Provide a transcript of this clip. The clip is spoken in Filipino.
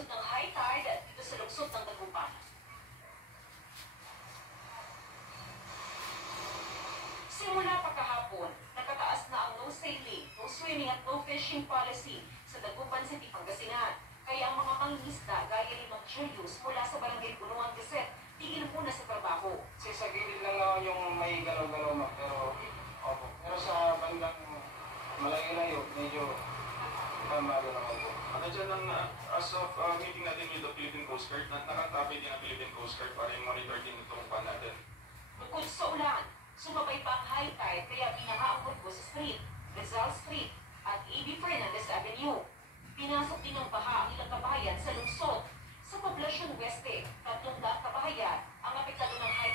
bunsod ng high tide dito sa lungsod ng Dagupan. Simula pagkahapon, nakataas na ang no sailing, no swimming at no fishing policy sa Dagupan City, Pangasinan. Kaya ang mga mangingisda gaya ni Mang Julius mula sa barangay Punuan Caset, tigil muna sa trabaho. Kasi sa gilid lang naman yung may galaw-galaw na, pero sa bandang malayo-layo, medyo kamalo naman po. Nandiyan ang as of meeting natin with the Philippine Coast Guard, nakatapit din ang Philippine Coast Guard para i-monitor din itong pan natin. Bukod sa ulan, sumabay pa ang high tide kaya binaha ang Burgos Street, Rizal Street at A.B. Fernandez Avenue. Pinasok din ng baha ang ilang kabahayan sa lungsod. Sa Poblacion Weste, 300 kabahayan ang apektado ng high